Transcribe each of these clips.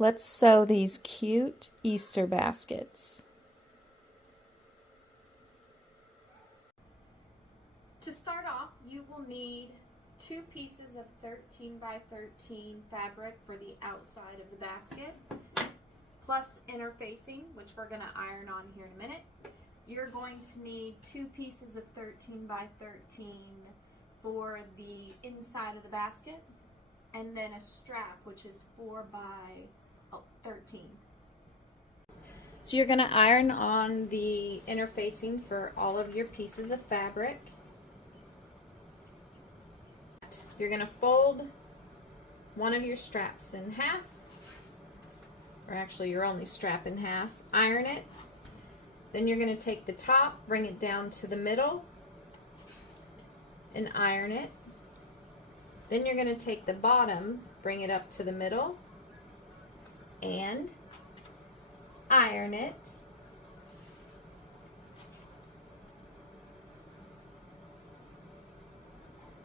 Let's sew these cute Easter baskets. To start off, you will need 2 pieces of 13 by 13 fabric for the outside of the basket, plus interfacing, which we're going to iron on here in a minute. You're going to need 2 pieces of 13 by 13 for the inside of the basket, and then a strap, which is 4 by 13. So you're going to iron on the interfacing for all of your pieces of fabric. You're going to fold one of your straps in half, or actually your only strap in half, iron it. Then you're going to take the top, bring it down to the middle, and iron it. Then you're going to take the bottom, bring it up to the middle, and iron it.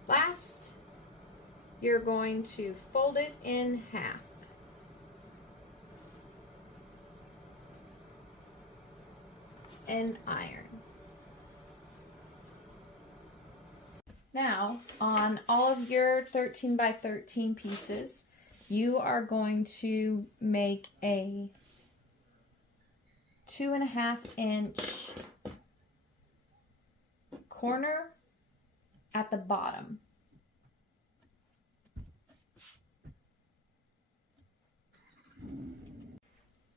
Last, you're going to fold it in half. And iron. Now, on all of your 13 by 13 pieces, you are going to make a 2.5 inch corner at the bottom.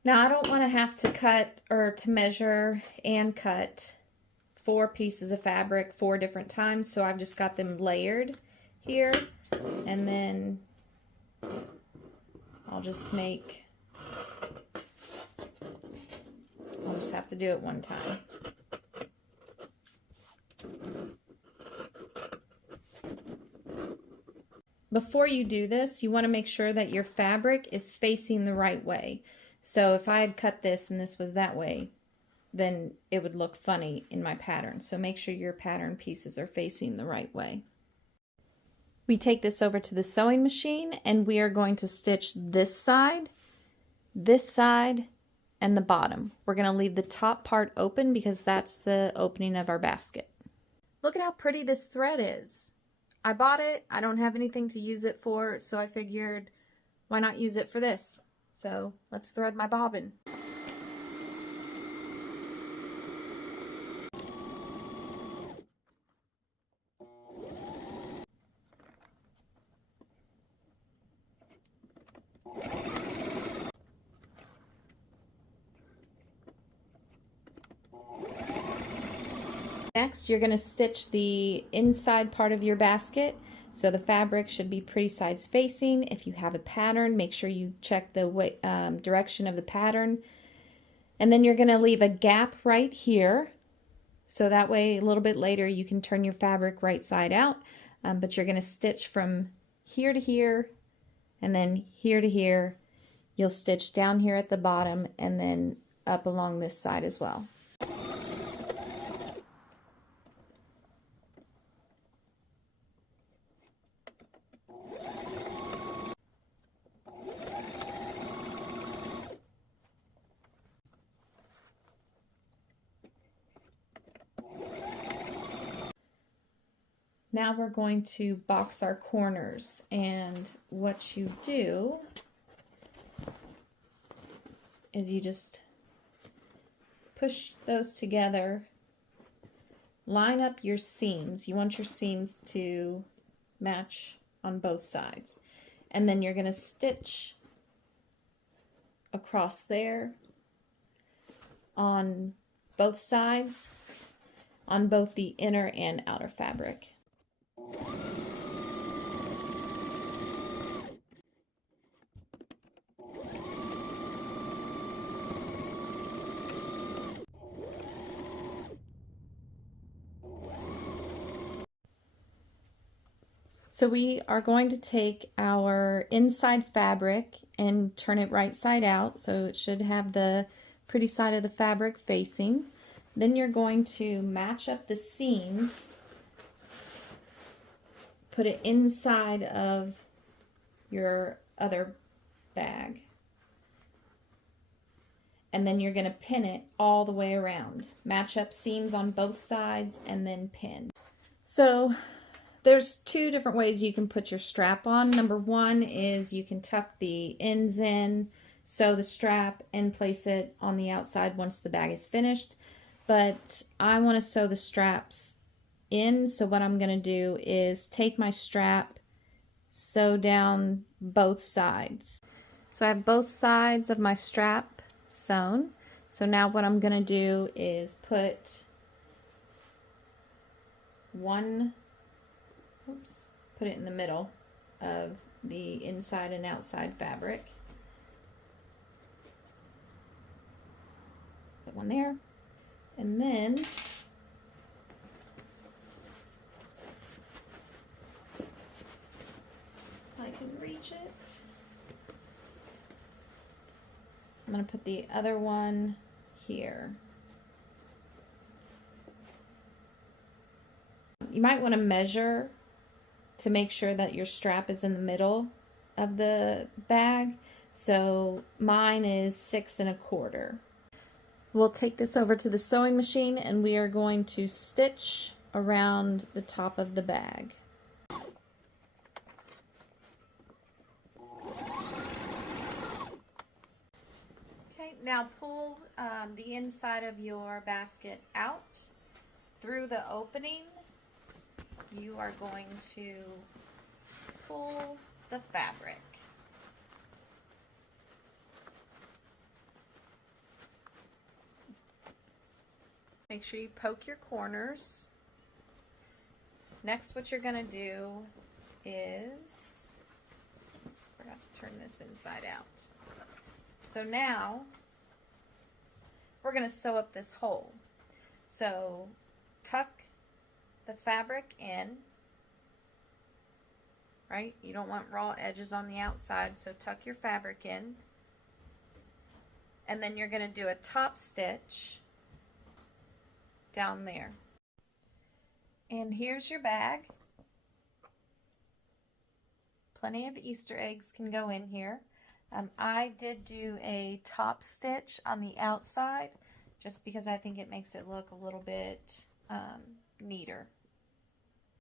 Now, I don't want to have to cut or to measure and cut 4 pieces of fabric 4 different times, so I've just got them layered here, and then I'll just have to do it one time. Before you do this, you want to make sure that your fabric is facing the right way. So if I had cut this and this was that way, then it would look funny in my pattern. So make sure your pattern pieces are facing the right way. We take this over to the sewing machine and we are going to stitch this side, and the bottom. We're going to leave the top part open because that's the opening of our basket. Look at how pretty this thread is. I bought it. I don't have anything to use it for, so I figured, why not use it for this? So let's thread my bobbin. Next, you're going to stitch the inside part of your basket. So the fabric should be pretty sides facing. If you have a pattern, make sure you check the direction of the pattern. And then you're going to leave a gap right here. So that way, a little bit later, you can turn your fabric right side out. But you're going to stitch from here to here, and then here to here. You'll stitch down here at the bottom, and then up along this side as well. Now we're going to box our corners, and what you do is you just push those together, line up your seams. You want your seams to match on both sides, and then you're going to stitch across there on both sides, on both the inner and outer fabric. So we are going to take our inside fabric and turn it right side out, so it should have the pretty side of the fabric facing. Then you're going to match up the seams, put it inside of your other bag. and then you're going to pin it all the way around. Match up seams on both sides and then pin. So there's two different ways you can put your strap on. Number one is you can tuck the ends in, sew the strap, and place it on the outside once the bag is finished. But I want to sew the straps in, so what I'm going to do is take my strap, sew down both sides. So I have both sides of my strap sewn. So now what I'm going to do is put put it in the middle of the inside and outside fabric. Put one there, and then I can reach it. I'm going to put the other one here. You might want to measure to make sure that your strap is in the middle of the bag. So mine is 6 1/4. We'll take this over to the sewing machine and we are going to stitch around the top of the bag. Now pull the inside of your basket out. Through the opening, you are going to pull the fabric. Make sure you poke your corners. Next, what you're going to do is, oops, forgot to turn this inside out. So now, we're going to sew up this hole. So tuck the fabric in, right? You don't want raw edges on the outside, so tuck your fabric in. And then you're going to do a top stitch down there. And here's your bag. Plenty of Easter eggs can go in here. I did do a top stitch on the outside just because I think it makes it look a little bit neater.